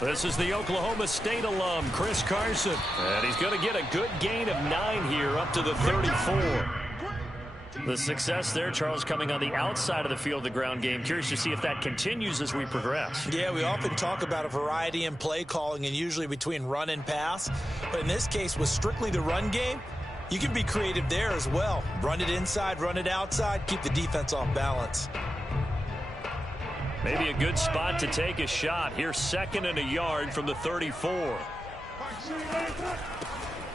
This is the Oklahoma State alum, Chris Carson. And he's going to get a good gain of 9 here up to the 34. The success there, Charles, coming on the outside of the field, the ground game. Curious to see if that continues as we progress. Yeah, we often talk about a variety in play calling and usually between run and pass. But in this case, with strictly the run game, you can be creative there as well. Run it inside, run it outside, keep the defense off balance. Maybe a good spot to take a shot. Here's 2nd and a yard from the 34.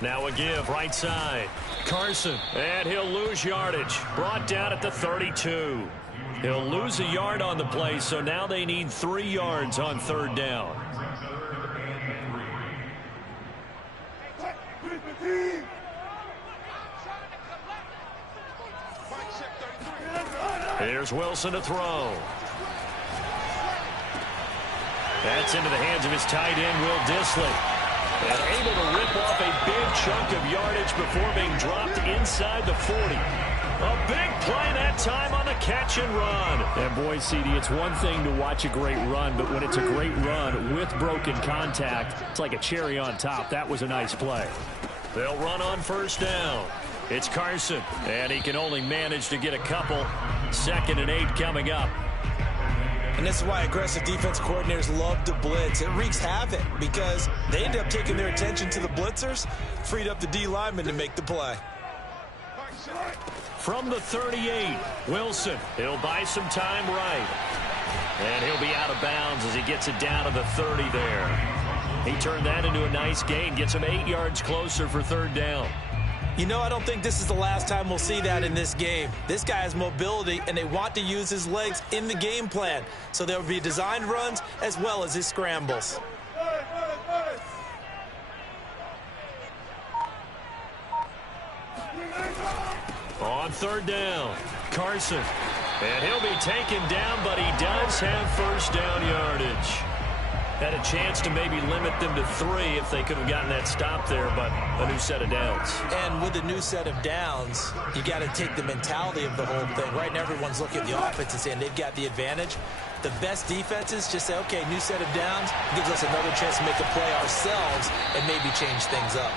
Now a give right side. Carson, and he'll lose yardage. Brought down at the 32. He'll lose a yard on the play, so now they need 3 yards on 3rd down. Here's Wilson to throw. That's into the hands of his tight end, Will Dissly. And able to rip off a big chunk of yardage before being dropped inside the 40. A big play that time on the catch and run. And boy, CD, it's one thing to watch a great run, but when it's a great run with broken contact, it's like a cherry on top. That was a nice play. They'll run on 1st down. It's Carson, and he can only manage to get a couple. 2nd and 8 coming up. And this is why aggressive defense coordinators love to blitz. It wreaks havoc because they end up taking their attention to the blitzers, freed up the D lineman to make the play. From the 38, Wilson. He'll buy some time right. And he'll be out of bounds as he gets it down to the 30 there. He turned that into a nice gain, gets him 8 yards closer for 3rd down. You know, I don't think this is the last time we'll see that in this game. This guy has mobility, and they want to use his legs in the game plan. So there will be designed runs as well as his scrambles. On 3rd down, Carson. And he'll be taken down, but he does have 1st down yardage. Had a chance to maybe limit them to 3 if they could have gotten that stop there, but a new set of downs. And with a new set of downs, you got to take the mentality of the whole thing. Right now, everyone's looking at the offense and saying they've got the advantage. The best defenses just say, okay, new set of downs, gives us another chance to make a play ourselves and maybe change things up.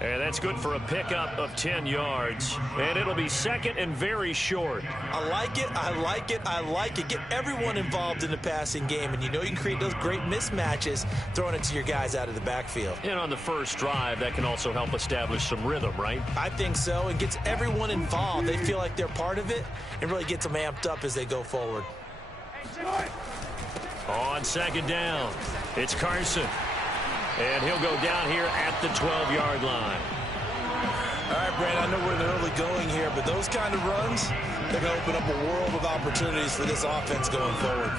And that's good for a pickup of 10 yards. And it'll be 2nd and very short. I like it, I like it, I like it. Get everyone involved in the passing game. And you know you can create those great mismatches throwing it to your guys out of the backfield. And on the first drive, that can also help establish some rhythm, right? I think so. It gets everyone involved. They feel like they're part of it and really gets them amped up as they go forward. On 2nd down, it's Carson. And he'll go down here at the 12-yard line. All right, Brandon, I know we're in the early going here, but those kind of runs, they're going to open up a world of opportunities for this offense going forward.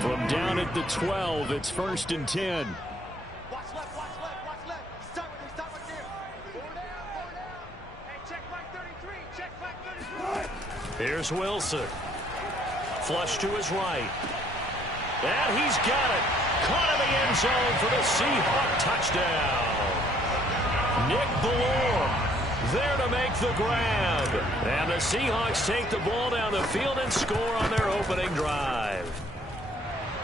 From down at the 12, it's 1st and 10. Watch left, watch left, watch left. Stop right there. Go down. Hey, check flag 33, check flag 33. Here's Wilson. Flush to his right. And he's got it. Caught in the end zone for the Seahawk touchdown. Nick Ballore there to make the grab. And the Seahawks take the ball down the field and score on their opening drive.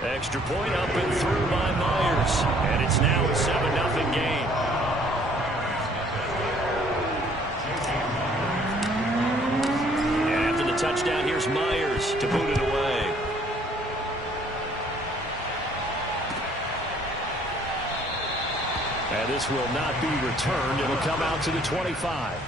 Extra point up and through by Myers. And it's now a 7-0 game. And after the touchdown, here's Myers to boot it away. And this will not be returned. It'll come out to the 25.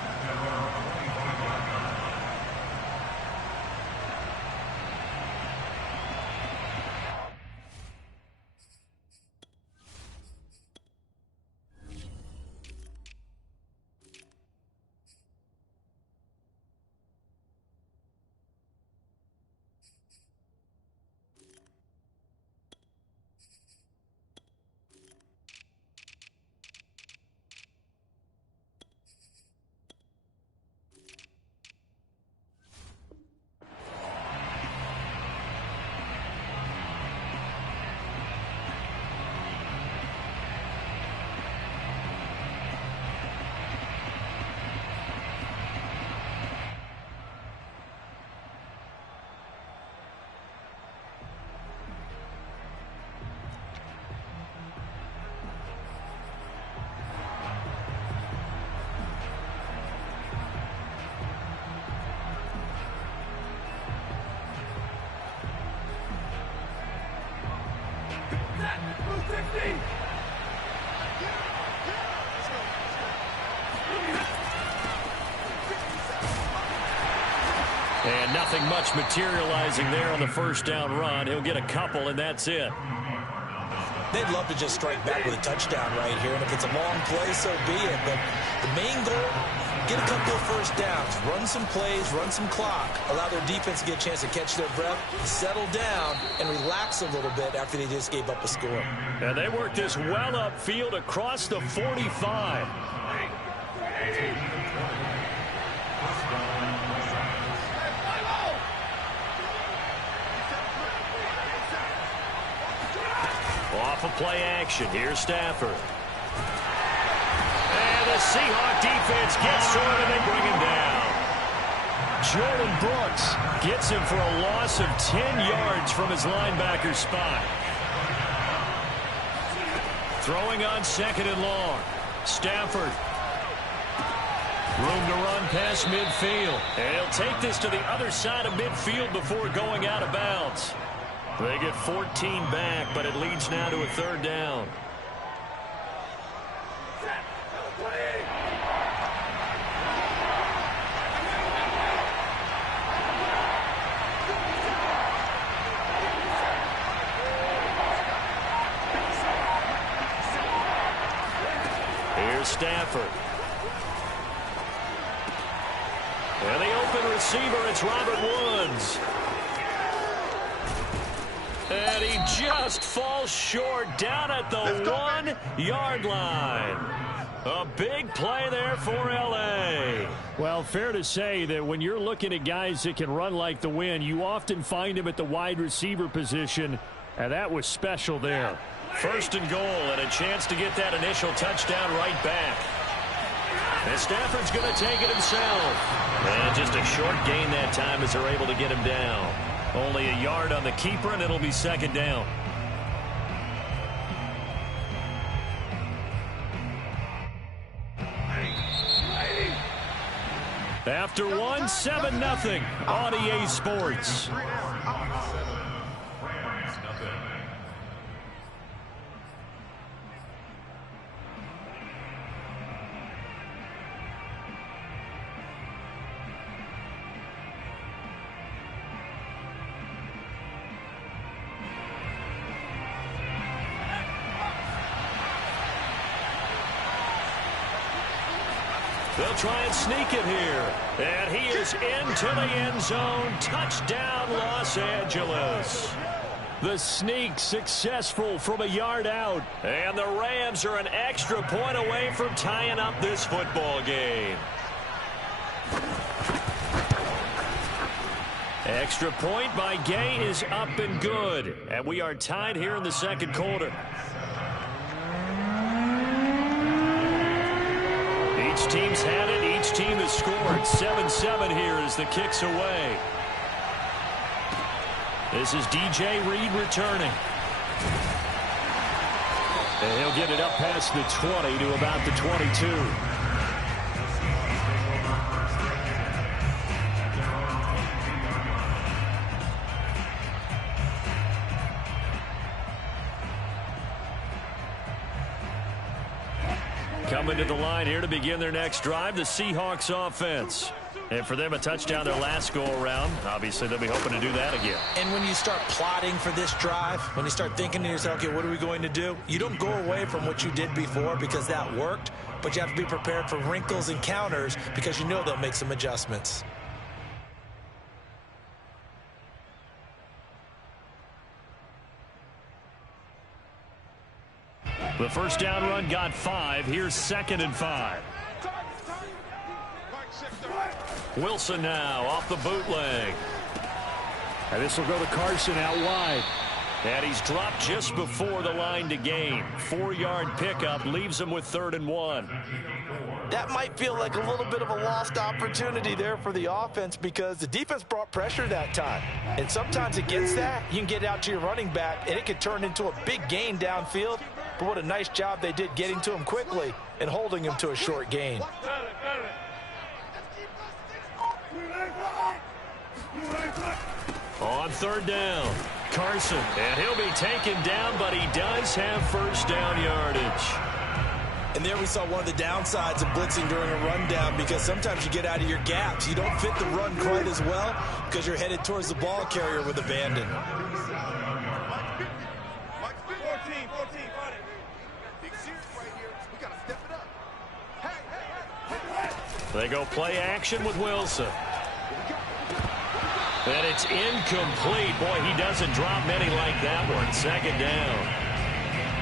And nothing much materializing there on the first down run. He'll get a couple, and that's it. They'd love to just strike back with a touchdown right here, and if it's a long play, so be it. But the main goal, get a couple of first downs, run some plays, run some clock, allow their defense to get a chance to catch their breath, settle down, and relax a little bit after they just gave up a score. And they work this well upfield across the 45. Off of play action. Here's Stafford. And the Seahawk defense gets to him, and they bring him down. Jordan Brooks gets him for a loss of 10 yards from his linebacker spot. Throwing on second and long. Stafford. Room to run past midfield. And he'll take this to the other side of midfield before going out of bounds. They get 14 back, but it leads now to a third down. Here's Stafford. And the open receiver, it's Robert Woods. And he just falls short down at the 1-yard line. A big play there for L.A. Well, fair to say that when you're looking at guys that can run like the wind, you often find them at the wide receiver position, and that was special there. First and goal, and a chance to get that initial touchdown right back. And Stafford's going to take it himself. And just a short gain that time as they're able to get him down. Only a yard on the keeper, and it'll be second down. After one, 7-0 on EA Sports. They'll try and sneak it here. And he is into the end zone. Touchdown, Los Angeles. The sneak successful from a yard out. And the Rams are an extra point away from tying up this football game. Extra point by Gay is up and good. And we are tied here in the second quarter. Each team's had it. Each team has scored. 7-7 here as the kick's away. This is DJ Reed returning. And he'll get it up past the 20 to about the 22. Coming to the line here to begin their next drive, the Seahawks offense. And for them, a touchdown their last go-around. Obviously, they'll be hoping to do that again. And when you start plotting for this drive, when you start thinking to yourself, okay, what are we going to do? You don't go away from what you did before because that worked, but you have to be prepared for wrinkles and counters because you know they'll make some adjustments. The first down run got 5. Here's 2nd and 5. Wilson now off the bootleg. And this will go to Carson out wide. And he's dropped just before the line to gain. 4-yard pickup leaves him with 3rd and 1. That might feel like a little bit of a lost opportunity there for the offense because the defense brought pressure that time. And sometimes against that, you can get out to your running back, and it could turn into a big gain downfield. But what a nice job they did getting to him quickly and holding him to a short gain. On 3rd down. Carson. And he'll be taken down, but he does have first down yardage. And there we saw one of the downsides of blitzing during a rundown, because sometimes you get out of your gaps. You don't fit the run quite as well because you're headed towards the ball carrier with abandon. They go play action with Wilson. And it's incomplete. Boy, he doesn't drop many like that one. Second down.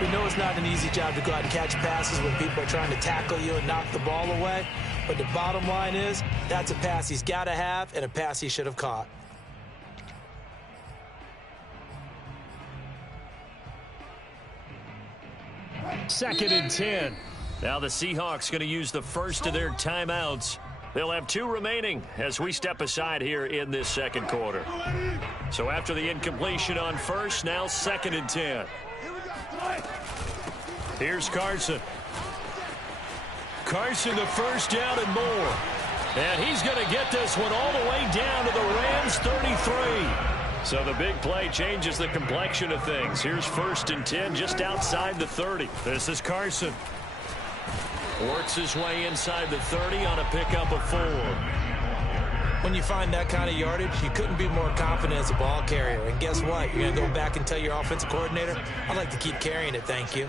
We know it's not an easy job to go out and catch passes when people are trying to tackle you and knock the ball away. But the bottom line is, that's a pass he's got to have and a pass he should have caught. Second and 10. Now the Seahawks going to use the first of their timeouts. They'll have 2 remaining as we step aside here in this second quarter. So after the incompletion on first, now second and 10. Here's Carson. Carson, the first down and more. And he's going to get this one all the way down to the Rams' 33. So the big play changes the complexion of things. Here's first and 10 just outside the 30. This is Carson. Works his way inside the 30 on a pickup of 4. When you find that kind of yardage, you couldn't be more confident as a ball carrier. And guess what? You're going to go back and tell your offensive coordinator, I'd like to keep carrying it, thank you.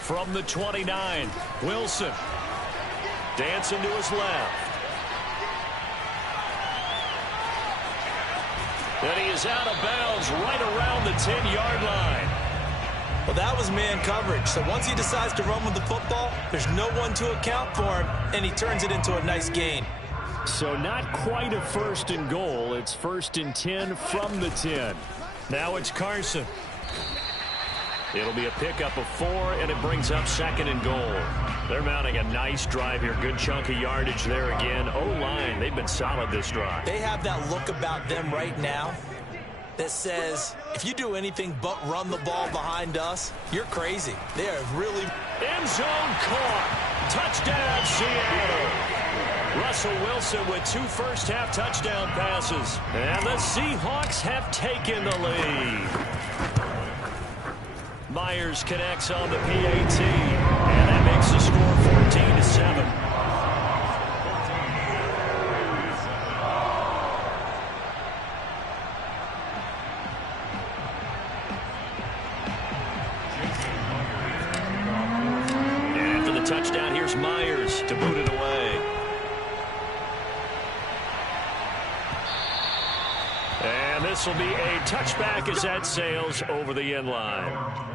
From the 29, Wilson. Dancing to his left. And he is out of bounds right around the 10-yard line. Well, that was man coverage. So once he decides to run with the football, there's no one to account for him, and he turns it into a nice gain. So not quite a first and goal. It's first and 10 from the 10. Now it's Carson. It'll be a pickup of 4, and it brings up second and goal. They're mounting a nice drive here. Good chunk of yardage there again. O-line, they've been solid this drive. They have that look about them right now that says, if you do anything but run the ball behind us, you're crazy. They are really... End zone caught. Touchdown, Seattle. Russell Wilson with 2 first-half touchdown passes. And the Seahawks have taken the lead. Myers connects on the PAT. And that makes the score 14-7. Touchdown. Here's Myers to boot it away. And this will be a touchback as that sails over the end line.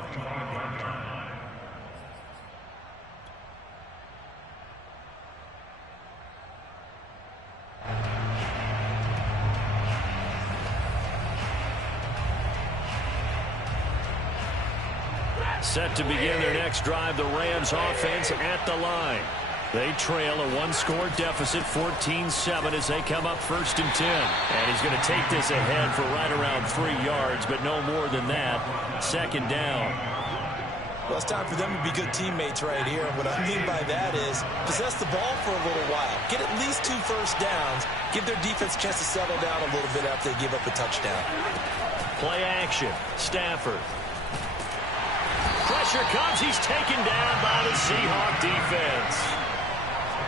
Set to begin their next drive, the Rams offense at the line. They trail a 1-score deficit, 14-7 as they come up first and 10. And he's going to take this ahead for right around 3 yards, but no more than that. Second down. Well, it's time for them to be good teammates right here. And what I mean by that is possess the ball for a little while. Get at least 2 first downs. Give their defense a chance to settle down a little bit after they give up a touchdown. Play action. Stafford. Pressure comes. He's taken down by the Seahawk defense.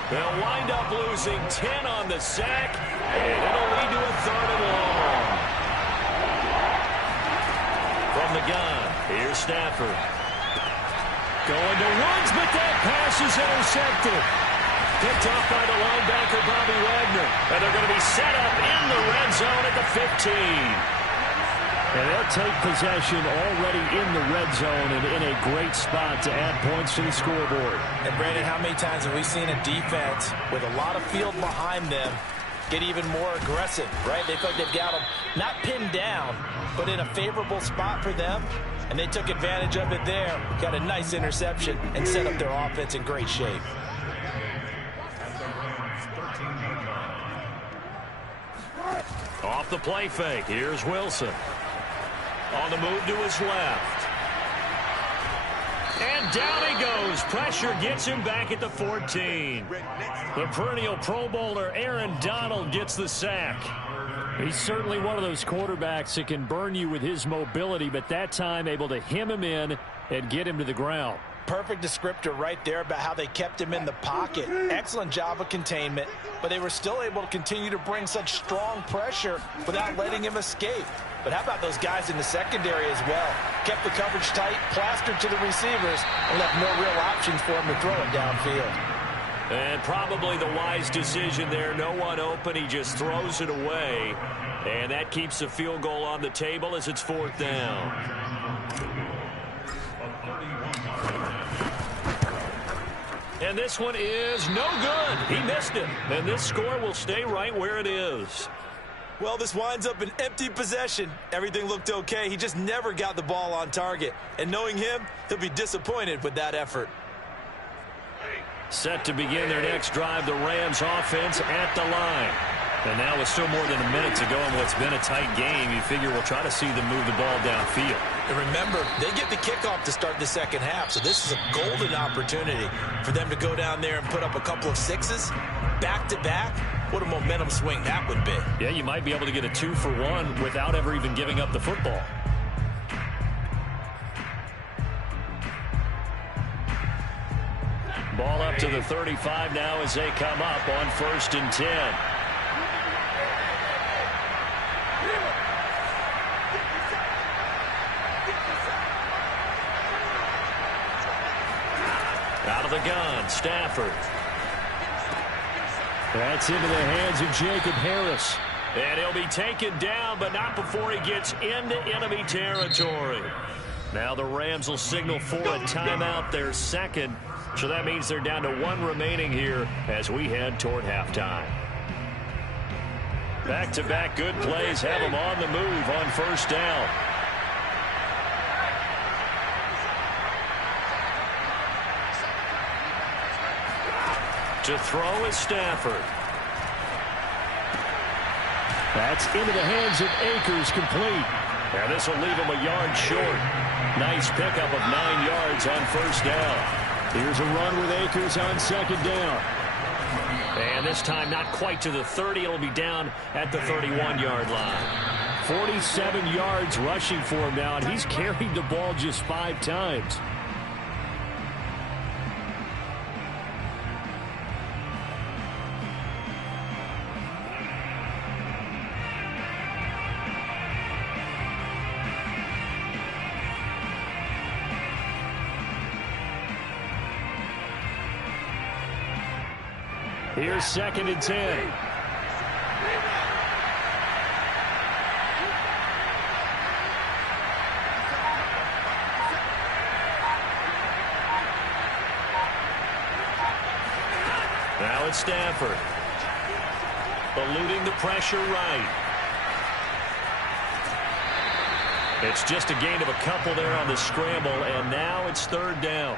They'll wind up losing 10 on the sack, and it'll lead to a 3rd and long. From the gun, here's Stafford. Going to Woods, but that pass is intercepted. Picked off by the linebacker, Bobby Wagner. And they're going to be set up in the red zone at the 15. And they'll take possession already in the red zone and in a great spot to add points to the scoreboard. And, Brandon, how many times have we seen a defense with a lot of field behind them get even more aggressive, right? They feel like they've got them not pinned down, but in a favorable spot for them. And they took advantage of it there, got a nice interception, and set up their offense in great shape. Off the play fake, here's Wilson. On the move to his left. And down he goes. Pressure gets him back at the 14. The perennial Pro Bowler Aaron Donald gets the sack. He's certainly one of those quarterbacks that can burn you with his mobility, but that time able to hem him in and get him to the ground. Perfect descriptor right there about how they kept him in the pocket. Excellent job of containment, but they were still able to continue to bring such strong pressure without letting him escape. But how about those guys in the secondary as well? Kept the coverage tight, plastered to the receivers, and left no real options for him to throw it downfield. And probably the wise decision there. No one open. He just throws it away. And that keeps the field goal on the table as it's 4th down. And this one is no good. He missed it. And this score will stay right where it is. Well, this winds up an empty possession. Everything looked okay. He just never got the ball on target. And knowing him, he'll be disappointed with that effort. Set to begin their next drive, the Rams offense at the line. And now with still more than a minute to go in what's been a tight game, you figure we'll try to see them move the ball downfield. And remember, they get the kickoff to start the second half, so this is a golden opportunity for them to go down there and put up a couple of sixes back-to-back. What a momentum swing that would be. Yeah, you might be able to get a 2-for-1 without ever even giving up the football. Ball up to the 35 now as they come up on 1st and 10. Out of the gun, Stafford. That's into the hands of Jacob Harris. And he'll be taken down, but not before he gets into enemy territory. Now the Rams will signal for a timeout, their second. So that means they're down to 1 remaining here as we head toward halftime. Back-to-back good plays have them on the move on 1st down. To throw is Stafford. That's into the hands of Akers, complete. And this will leave him a yard short. Nice pickup of 9 yards on 1st down. Here's a run with Akers on 2nd down. And this time not quite to the 30. It'll be down at the 31-yard line. 47 yards rushing for him now, and he's carried the ball just 5 times. Here's 2nd and 10. Now it's Stafford. Eluding the pressure right. It's just a gain of a couple there on the scramble, and now it's 3rd down.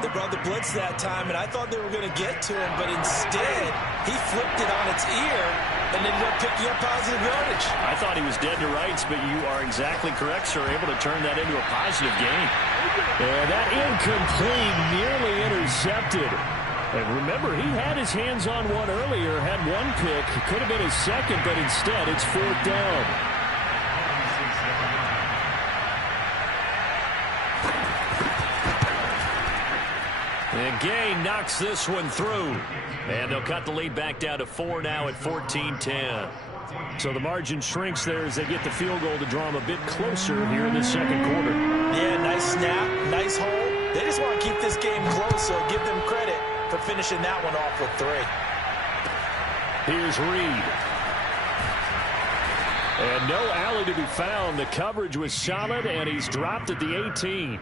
They brought the blitz that time, and I thought they were going to get to him, but instead, he flipped it on its ear and ended up picking up positive yardage. I thought he was dead to rights, but you are exactly correct, sir. Able to turn that into a positive gain. And that incomplete, nearly intercepted. And remember, he had his hands on one earlier, had one pick. Could have been his second, but instead, it's 4th down. And Gay knocks this one through. And they'll cut the lead back down to 4 now at 14-10. So the margin shrinks there as they get the field goal to draw them a bit closer here in the 2nd quarter. Yeah, nice snap, nice hold. They just want to keep this game close, so give them credit for finishing that one off with 3. Here's Reed. And no alley to be found. The coverage was solid, and he's dropped at the 18.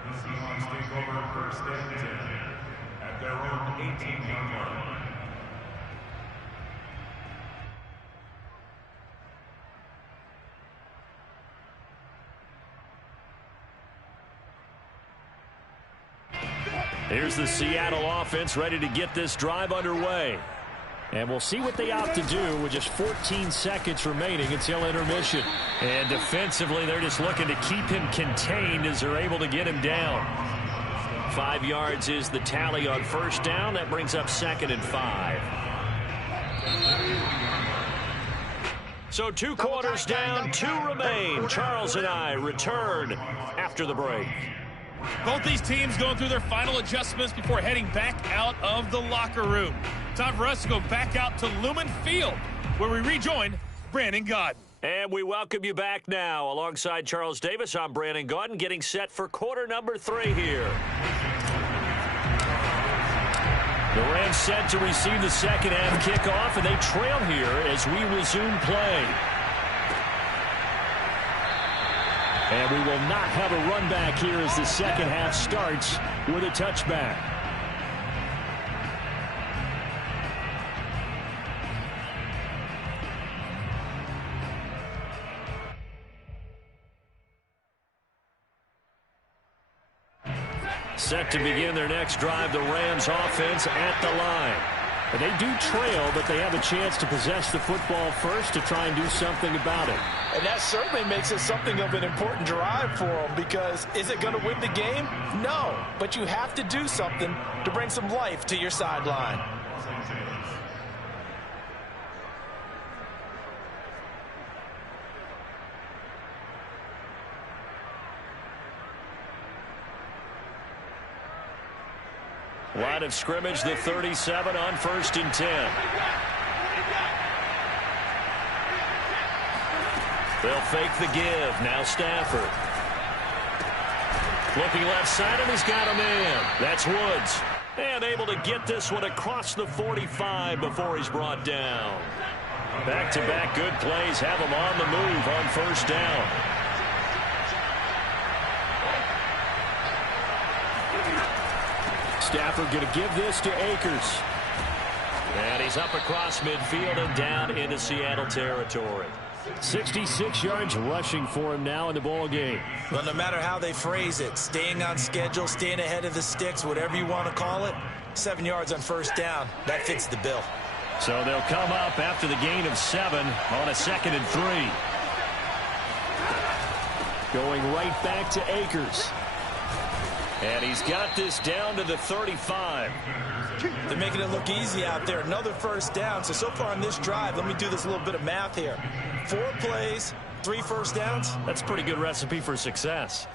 Here's the Seattle offense ready to get this drive underway. And we'll see what they opt to do with just 14 seconds remaining until intermission. And defensively, they're just looking to keep him contained as they're able to get him down. 5 yards is the tally on 1st down. That brings up 2nd and 5. So 2 quarters down, 2 remain. Charles and I return after the break. Both these teams going through their final adjustments before heading back out of the locker room. Time for us to go back out to Lumen Field, where we rejoin Brandon Gaudin. And we welcome you back now. Alongside Charles Davis, I'm Brandon Gaudin, getting set for quarter number 3 here. The Rams set to receive the second half kickoff, and they trail here as we resume play. And we will not have a run back here as the second half starts with a touchback. Set to begin their next drive, the Rams offense at the line. And they do trail, but they have a chance to possess the football first to try and do something about it. And that certainly makes it something of an important drive for them, because is it going to win the game? No, but you have to do something to bring some life to your sideline. Line of scrimmage, the 37 on 1st and 10. They'll fake the give. Now Stafford. Looking left side, and he's got a man. That's Woods. And able to get this one across the 45 before he's brought down. Back-to-back good plays have him on the move on 1st down. Stafford going to give this to Akers. And he's up across midfield and down into Seattle territory. 66 yards rushing for him now in the ball game. Well, no matter how they phrase it, staying on schedule, staying ahead of the sticks, whatever you want to call it, 7 yards on 1st down, that fits the bill. So they'll come up after the gain of 7 on a 2nd and 3. Going right back to Akers. And he's got this down to the 35. They're making it look easy out there. Another 1st down. So far on this drive, let me do this little bit of math here. 4 plays, 3 1st downs. That's a pretty good recipe for success.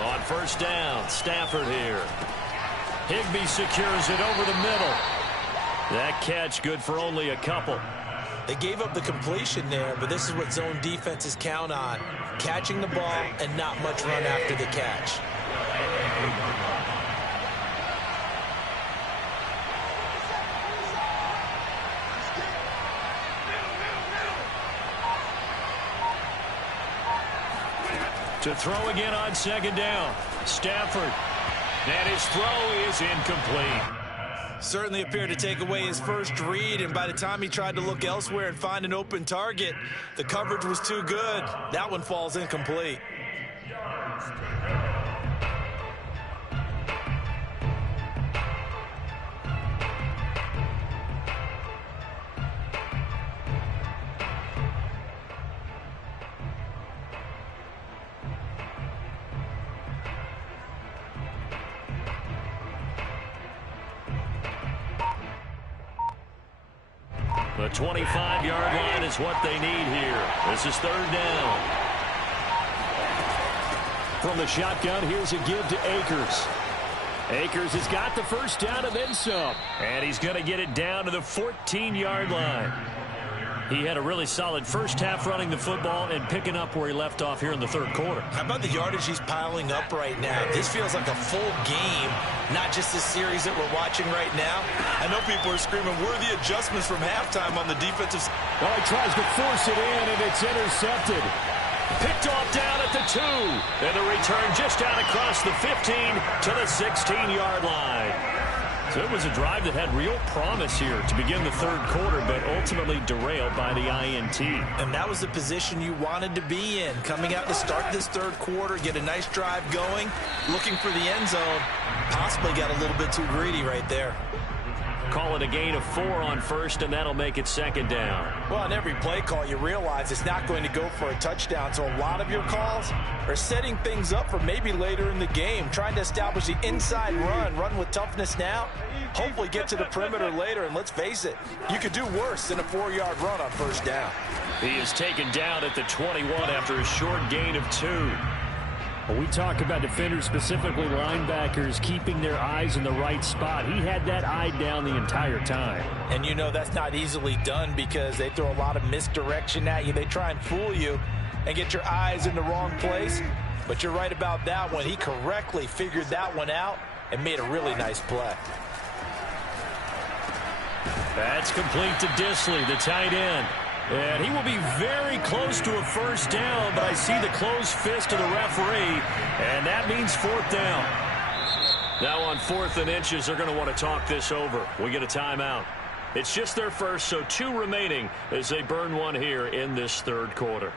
On 1st down, Stafford here. Higbee secures it over the middle. That catch good for only a couple. They gave up the completion there, but this is what zone defenses count on. Catching the ball and not much run after the catch. To throw again on 2nd down. Stafford. And his throw is incomplete. Certainly appeared to take away his first read, and by the time he tried to look elsewhere and find an open target, the coverage was too good. That one falls incomplete. The 25-yard line is what they need here. This is 3rd down. From the shotgun, here's a give to Akers. Akers has got the 1st down and then some. And he's going to get it down to the 14-yard line. He had a really solid first half running the football and picking up where he left off here in the 3rd quarter. How about the yardage he's piling up right now? This feels like a full game, not just this series that we're watching right now. I know people are screaming, worthy adjustments from halftime on the defensive side. Well, he tries to force it in, and it's intercepted. Picked off down at the 2. And the return just out across the 15 to the 16-yard line. So it was a drive that had real promise here to begin the 3rd quarter, but ultimately derailed by the INT. And that was the position you wanted to be in. Coming out to start this 3rd quarter, get a nice drive going, looking for the end zone. Possibly got a little bit too greedy right there. Call it a gain of 4 on first, and that'll make it second down. Well, on every play call, you realize it's not going to go for a touchdown. So a lot of your calls are setting things up for maybe later in the game, trying to establish the inside run with toughness now, hopefully get to the perimeter later. And let's face it, you could do worse than a 4-yard run on first down. He is taken down at the 21 after a short gain of 2. Well, we talk about defenders, specifically linebackers, keeping their eyes in the right spot. He had that eye down the entire time. And you know that's not easily done because they throw a lot of misdirection at you. They try and fool you and get your eyes in the wrong place. But you're right about that one. He correctly figured that one out and made a really nice play. That's complete to Disley, the tight end. And he will be very close to a first down, but I see the closed fist of the referee, and that means 4th down. Now on 4th and inches, they're going to want to talk this over. We get a timeout. It's just their first, so 2 remaining as they burn one here in this third quarter.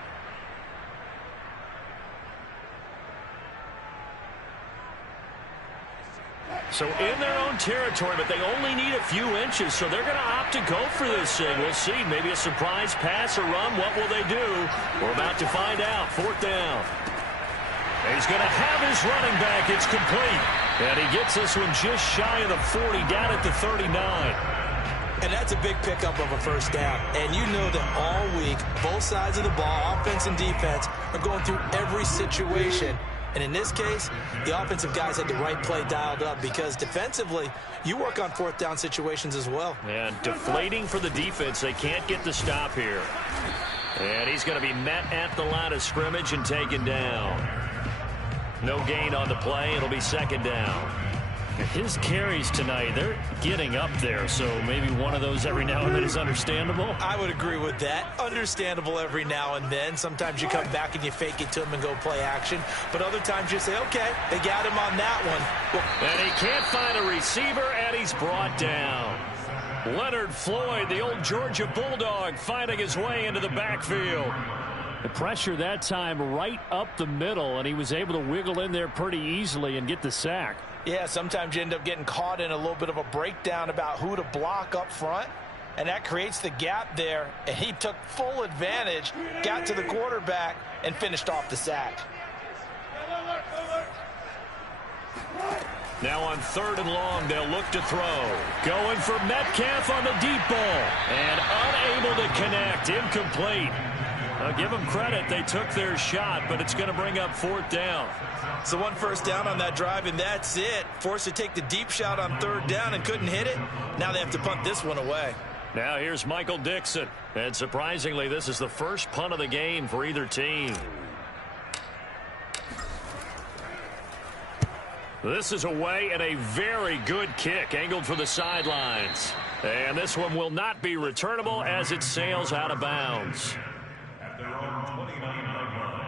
So in their own territory, but they only need a few inches, so they're going to opt to go for this thing. We'll see. Maybe a surprise pass or run. What will they do? We're about to find out. 4th down. He's going to have his running back. It's complete. And he gets this one just shy of the 40, down at the 39. And that's a big pickup of a first down. And you know that all week, both sides of the ball, offense and defense, are going through every situation. And in this case, the offensive guys had the right play dialed up because defensively, you work on 4th down situations as well. And deflating for the defense. They can't get the stop here. And he's going to be met at the line of scrimmage and taken down. No gain on the play. It'll be second down. His carries tonight, they're getting up there, so maybe one of those every now and then is understandable. I would agree with that. Understandable every now and then. Sometimes you come back and you fake it to him and go play action. But other times you say, okay, they got him on that one. Well, and he can't find a receiver, and he's brought down. Leonard Floyd, the old Georgia Bulldog, finding his way into the backfield. The pressure that time right up the middle, and he was able to wiggle in there pretty easily and get the sack. Yeah, sometimes you end up getting caught in a little bit of a breakdown about who to block up front, and that creates the gap there, and he took full advantage, got to the quarterback, and finished off the sack. Now on 3rd and long, they'll look to throw. Going for Metcalf on the deep ball, and unable to connect, incomplete. I'll give them credit. They took their shot, but it's going to bring up 4th down. So 1 first down on that drive, and that's it. Forced to take the deep shot on 3rd down and couldn't hit it. Now they have to punt this one away. Now here's Michael Dixon. And surprisingly, this is the first punt of the game for either team. This is away, and a very good kick angled for the sidelines. And this one will not be returnable as it sails out of bounds. At their own 29-yard line.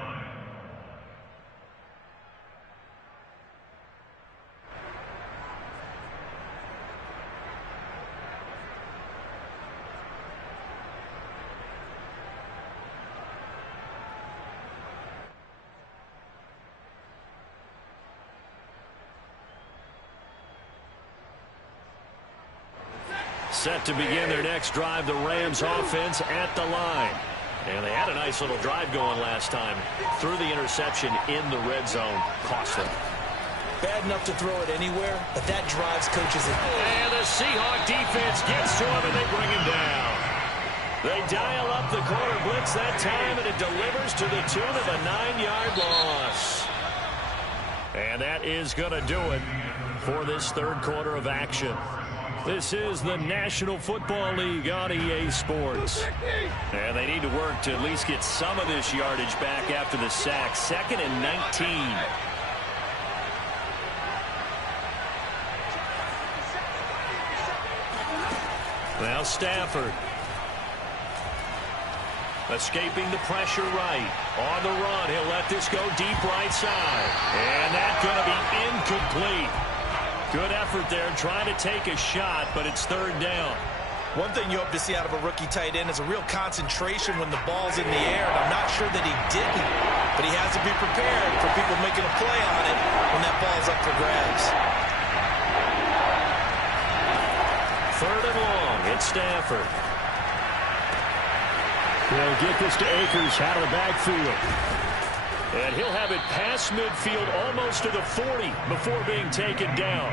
Set to begin their next drive, the Rams offense at the line. And they had a nice little drive going last time. Threw the interception in the red zone. Cost them. Bad enough to throw it anywhere, but that drives coaches in. And the Seahawk defense gets to him, and they bring him down. They dial up the corner blitz that time, and it delivers to the tune of a 9-yard loss. And that is going to do it for this third quarter of action. This is the National Football League on EA Sports. And they need to work to at least get some of this yardage back after the sack. 2nd and 19. Now Stafford. Escaping the pressure right. On the run, he'll let this go deep right side. And that's going to be incomplete. Good effort there, trying to take a shot, but it's 3rd down. One thing you hope to see out of a rookie tight end is a real concentration when the ball's in the air, and I'm not sure that he didn't, but he has to be prepared for people making a play on it when that ball's up for grabs. 3rd and long. It's Stafford. He'll get this to Akers out of the backfield. And he'll have it past midfield almost to the 40 before being taken down.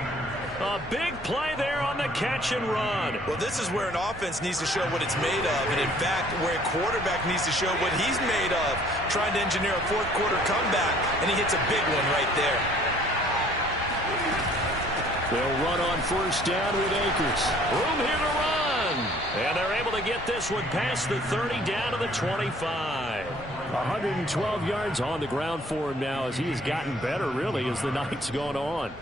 A big play there on the catch and run. Well, this is where an offense needs to show what it's made of. And, in fact, where a quarterback needs to show what he's made of, trying to engineer a fourth-quarter comeback, and he hits a big one right there. They'll run on 1st down with Akers. Room here to run. And they're able to get this one past the 30 down to the 25. 112 yards on the ground for him now as he has gotten better, really, as the night's gone on.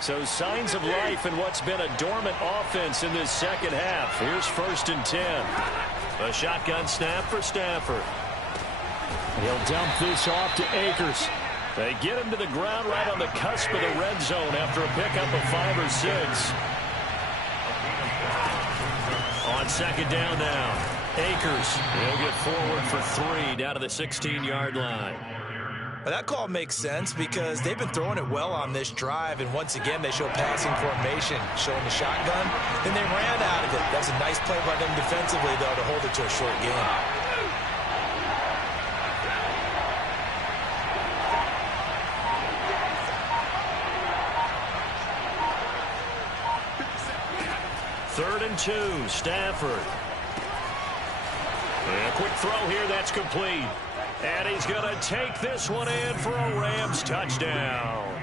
So signs of life in what's been a dormant offense in this second half. Here's 1st and 10. A shotgun snap for Stafford. He'll dump this off to Akers. They get him to the ground right on the cusp of the red zone after a pickup of 5 or 6. On 2nd down now. Akers. He'll get forward for 3 down to the 16-yard line. Well, that call makes sense because they've been throwing it well on this drive, and once again they show passing formation, showing the shotgun, then they ran out of it. That's a nice play by them defensively, though, to hold it to a short game. Third and 2, Stafford. And a quick throw here, that's complete. And he's going to take this one in for a Rams touchdown.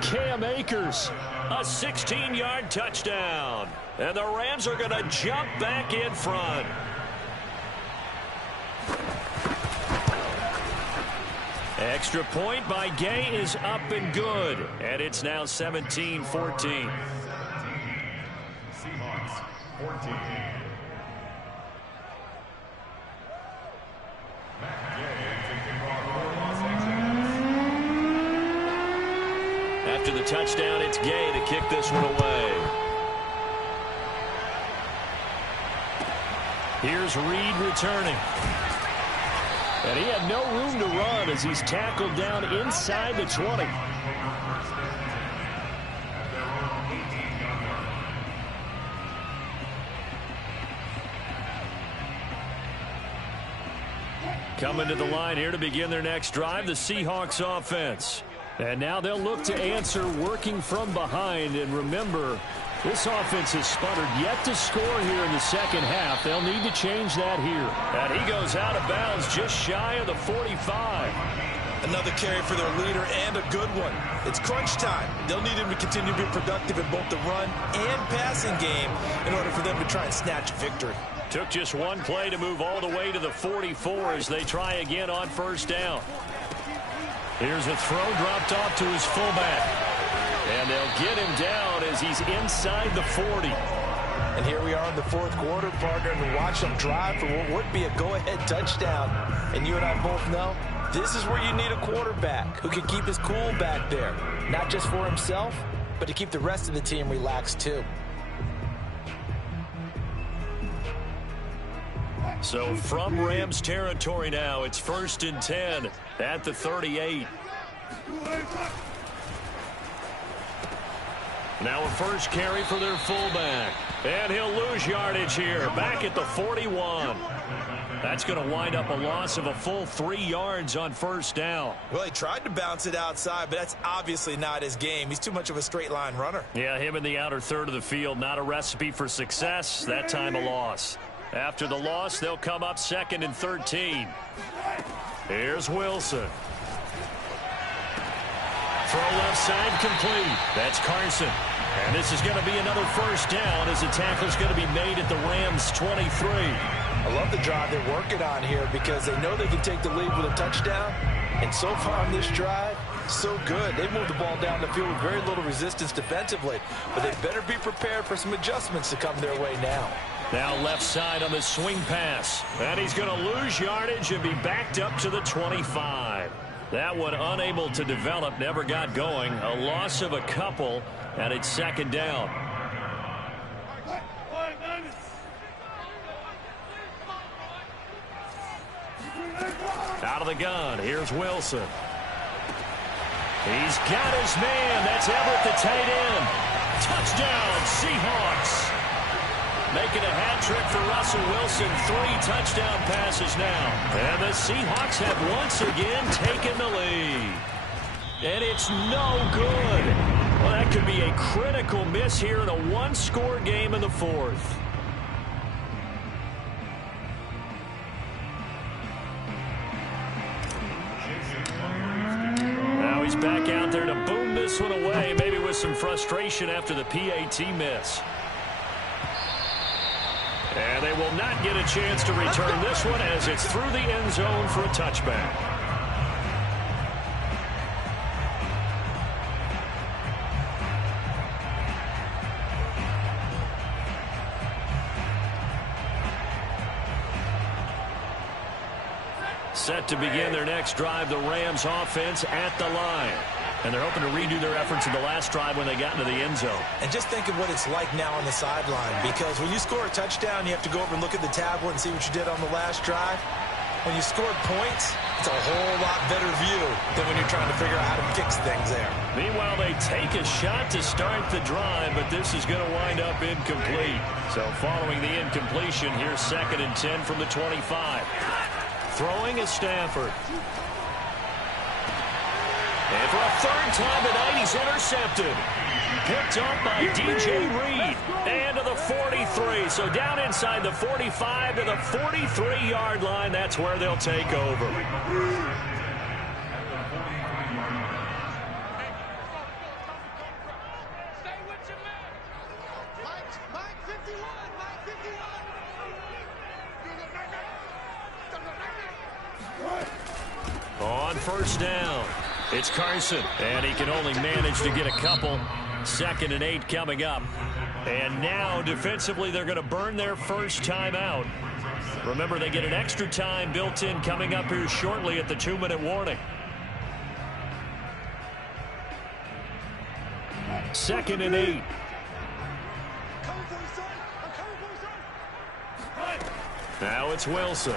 Cam Akers. A 16-yard touchdown. And the Rams are going to jump back in front. Extra point by Gay is up and good. And it's now 17-14. Seahawks 14. After the touchdown, it's Gay to kick this one away. Here's Reed returning. And he had no room to run as he's tackled down inside the 20. Coming to the line here to begin their next drive, the Seahawks offense. And now they'll look to answer working from behind. And remember, this offense has sputtered yet to score here in the second half. They'll need to change that here. And he goes out of bounds just shy of the 45. Another carry for their leader and a good one. It's crunch time. They'll need him to continue to be productive in both the run and passing game in order for them to try and snatch victory. Took just one play to move all the way to the 44 as they try again on 1st down. Here's a throw dropped off to his fullback. And they'll get him down as he's inside the 40. And here we are in the 4th quarter, partner, and watch them drive for what would be a go-ahead touchdown. And you and I both know this is where you need a quarterback who can keep his cool back there. Not just for himself, but to keep the rest of the team relaxed too. So from Rams territory now, it's 1st and 10 at the 38. Now a first carry for their fullback. And he'll lose yardage here, back at the 41. That's going to wind up a loss of a full 3 yards on 1st down. Well, he tried to bounce it outside, but that's obviously not his game. He's too much of a straight line runner. Yeah, him in the outer third of the field, not a recipe for success. That time a loss. After the loss, they'll come up 2nd and 13. Here's Wilson. Throw left side complete. That's Carson. And this is going to be another 1st down as the tackle's going to be made at the Rams 23. I love the drive they're working on here because they know they can take the lead with a touchdown. And so far on this drive, so good. They moved the ball down the field with very little resistance defensively. But they better be prepared for some adjustments to come their way now. Now left side on the swing pass. And he's going to lose yardage and be backed up to the 25. That one unable to develop, never got going. A loss of a couple, and it's 2nd down. Out of the gun, here's Wilson. He's got his man. That's Everett, the tight end. Touchdown, Seahawks. Making a hat trick for Russell Wilson. 3 touchdown passes now. And the Seahawks have once again taken the lead. And it's no good. Well, that could be a critical miss here in a one-score game in the fourth. Now he's back out there to boom this one away, maybe with some frustration after the PAT miss. And they will not get a chance to return this one as it's through the end zone for a touchback. Set to begin their next drive, the Rams offense at the line. And they're hoping to redo their efforts in the last drive when they got into the end zone. And just think of what it's like now on the sideline, because when you score a touchdown, you have to go over and look at the tablet and see what you did on the last drive. When you scored points, it's a whole lot better view than when you're trying to figure out how to fix things there. Meanwhile, they take a shot to start the drive, but this is going to wind up incomplete. So following the incompletion, here's 2nd and 10 from the 25. Throwing is Stafford. And for a 3rd time tonight, he's intercepted. Picked up by DJ Reed. And to the 43. So down inside the 45 to the 43-yard line. That's where they'll take over. Mike 51, Mike 51. On 1st down, it's Carson. And he can only manage to get a couple. 2nd and 8 coming up. And now, defensively, they're going to burn their first time out. Remember, they get an extra time built in coming up here shortly at the 2-minute warning. 2nd and 8. Now it's Wilson.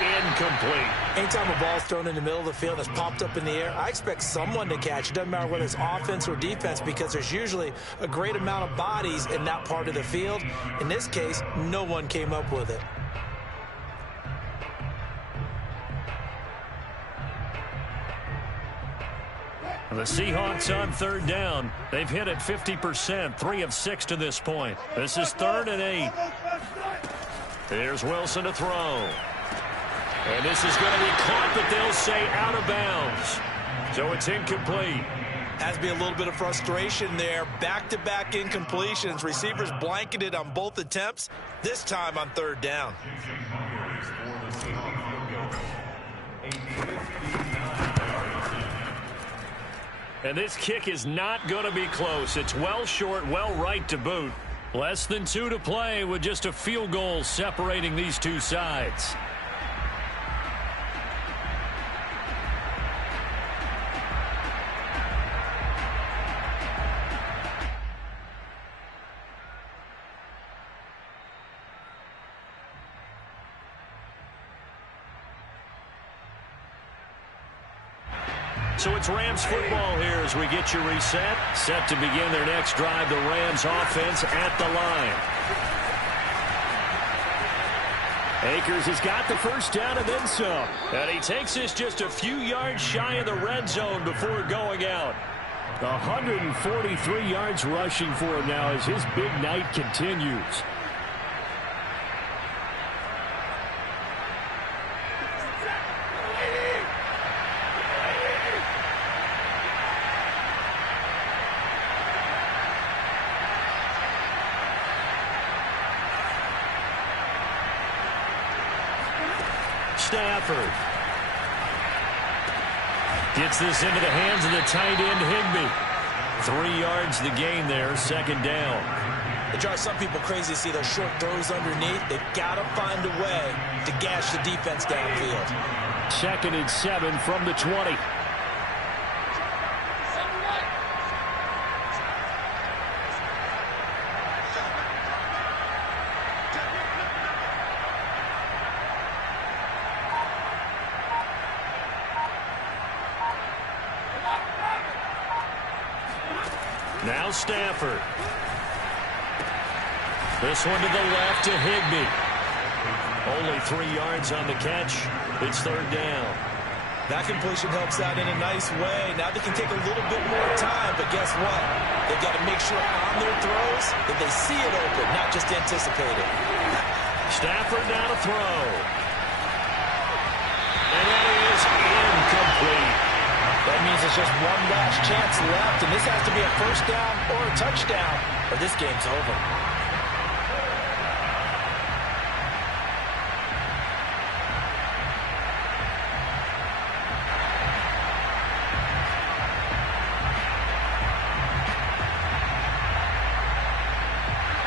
Incomplete. Anytime a ball's thrown in the middle of the field that's popped up in the air, I expect someone to catch. It doesn't matter whether it's offense or defense, because there's usually a great amount of bodies in that part of the field. In this case, no one came up with it. The Seahawks on 3rd down. They've hit it 50%, 3 of 6 to this point. This is 3rd and 8. Here's Wilson to throw. And this is going to be caught, but they'll say out of bounds. So it's incomplete. Has to be a little bit of frustration there. Back-to-back incompletions. Receivers blanketed on both attempts, this time on 3rd down. And this kick is not going to be close. It's well short, well right to boot. Less than 2 to play with just a field goal separating these two sides. So it's Rams football here as we get you reset. Set to begin their next drive, the Rams offense at the line. Akers has got the first down and then some. And he takes this just a few yards shy of the red zone before going out. 143 yards rushing for him now as his big night continues. Stafford gets this into the hands of the tight end Higbee. 3 yards the gain there, 2nd down. It drives some people crazy to see those short throws underneath. They've got to find a way to gash the defense downfield. 2nd and 7 from the 20. Now Stafford. This one to the left to Higbee. Only 3 yards on the catch. It's third down. That completion helps out in a nice way. Now they can take a little bit more time, but guess what? They've got to make sure on their throws that they see it open, not just anticipate it. Stafford now to throw. And that is incomplete. That means it's just one last chance left, and this has to be a first down or a touchdown, or this game's over.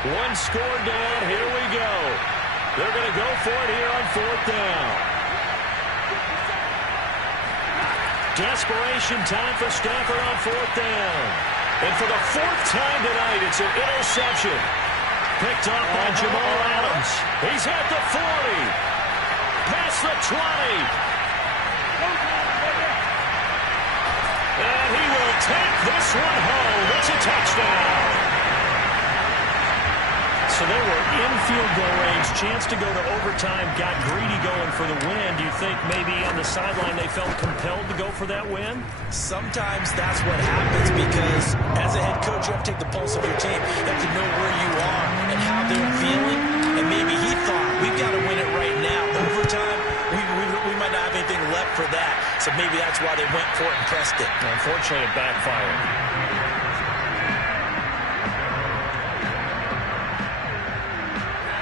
One score down. Here we go. They're going to go for it here on fourth down. Desperation time for Stafford on fourth down. And for the 4th time tonight, it's an interception. Picked up by Jamal Adams. He's at the 40. Past the 20. And he will take this one home. It's a touchdown. So they were in field goal range, chance to go to overtime, got greedy going for the win. Do you think maybe on the sideline they felt compelled to go for that win? Sometimes that's what happens because as a head coach, you have to take the pulse of your team. You have to know where you are and how they're feeling. And maybe he thought, we've got to win it right now. Overtime, we might not have anything left for that. So maybe that's why they went for it and pressed it. Unfortunately, it backfired.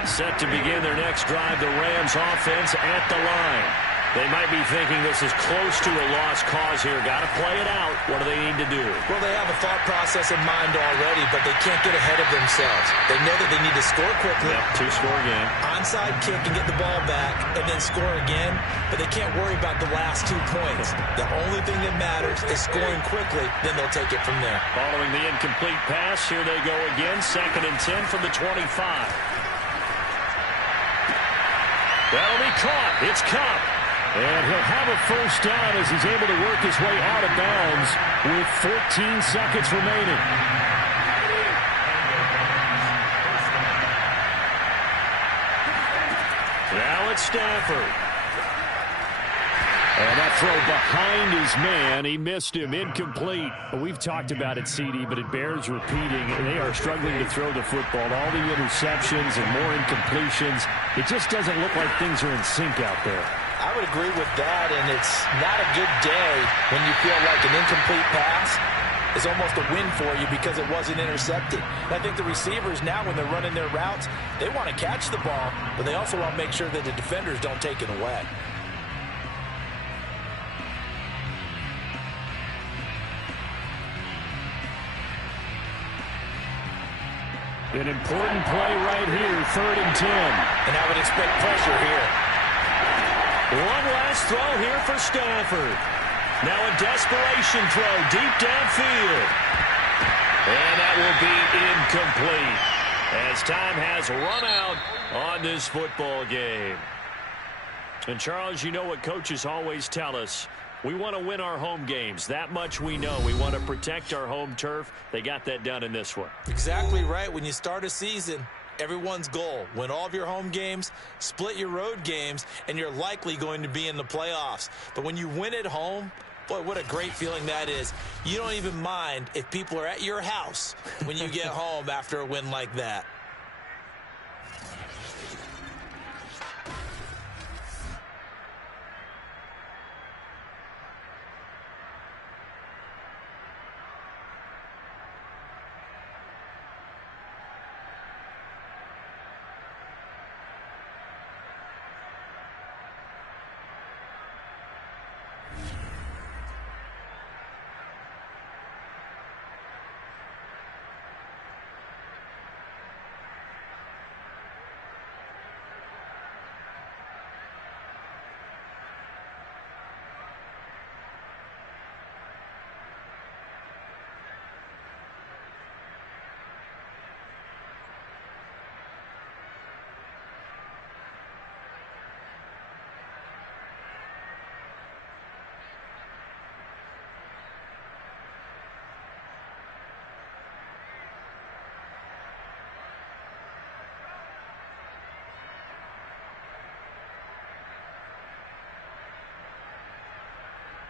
Set to begin their next drive, the Rams offense at the line. They might be thinking this is close to a lost cause here. Got to play it out. What do they need to do? Well, they have a thought process in mind already, but they can't get ahead of themselves. They know that they need to score quickly. Yep, 2-score game. Onside kick and get the ball back and then score again, but they can't worry about the last 2 points. The only thing that matters is scoring quickly, then they'll take it from there. Following the incomplete pass, here they go again. 2nd and 10 from the 25. That'll be caught. It's Cup. And he'll have a first down as he's able to work his way out of bounds with 14 seconds remaining. Now it's Stafford. And that throw behind his man, he missed him, incomplete. We've talked about it, CD, but it bears repeating. They are struggling to throw the football. All the interceptions and more incompletions. It just doesn't look like things are in sync out there. I would agree with that, and it's not a good day when you feel like an incomplete pass is almost a win for you because it wasn't intercepted. And I think the receivers now, when they're running their routes, they want to catch the ball, but they also want to make sure that the defenders don't take it away. An important play right here, 3rd and 10. And I would expect pressure here. One last throw here for Stafford. Now a desperation throw deep downfield. And that will be incomplete as time has run out on this football game. And Charles, you know what coaches always tell us. We want to win our home games. That much we know. We want to protect our home turf. They got that done in this one. Exactly right. When you start a season, everyone's goal, win all of your home games, split your road games, and you're likely going to be in the playoffs. But when you win at home, boy, what a great feeling that is. You don't even mind if people are at your house when you get home after a win like that.